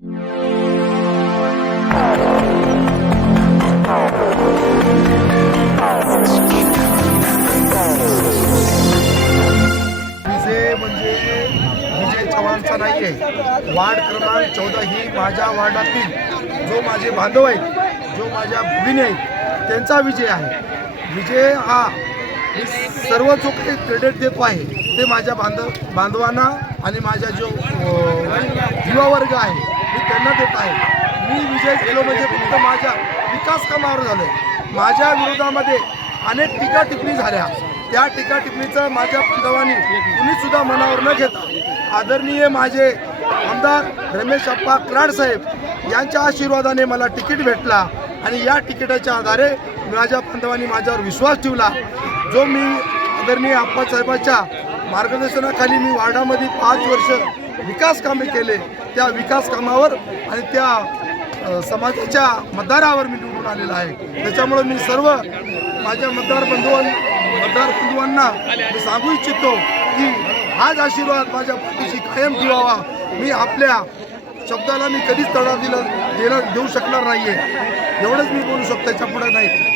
विजय म्हणजे विजय चव्हाणचा नाही आहे. वार्ड क्रमांक 14 ही माझ्या वार्डातील जो माझे बांधव आहेत, जो माझ्या भगिनी आहेत, त्यांचा विजय आहे. विजय हा मी सर्व जो काही क्रेडिट देतो आहे ते माझ्या बांधवांना आणि माझा जो युवा वर्ग आहे मी त्यांना देत आहे. मी विजय केलो म्हणजे फक्त माझ्या विकास कामावर झालं आहे. माझ्या विरोधामध्ये अनेक टीका टिप्पणी झाल्या. त्या टीका टिप्पणीचं माझ्या बांधवांनी कुणीसुद्धा मनावर न घेता आदरणीय माझे आमदार रमेश अप्पा कराड साहेब यांच्या आशीर्वादाने मला तिकीट भेटला आणि या तिकिटाच्या आधारे माझ्या बांधवांनी माझ्यावर विश्वास ठेवला. जो मी आदरणीय आप्पासाहेबांच्या मार्गदर्शनाखाली मी वार्डामध्ये 5 वर्ष विकास कामे केले, त्या विकास कामावर आणि त्या समाजाच्या मतदारावर मी निवडून आलेला आहे. त्याच्यामुळे मी सर्व माझ्या मतदार बंधूंना मी सांगू इच्छितो की हाच आशीर्वाद माझ्या पाठीशी कायम ठेवावा. मी आपल्या शब्दाला मी कधीच तडा देऊ शकणार नाही आहे. एवढंच मी बोलू शकतो, त्याच्या पुढे नाही.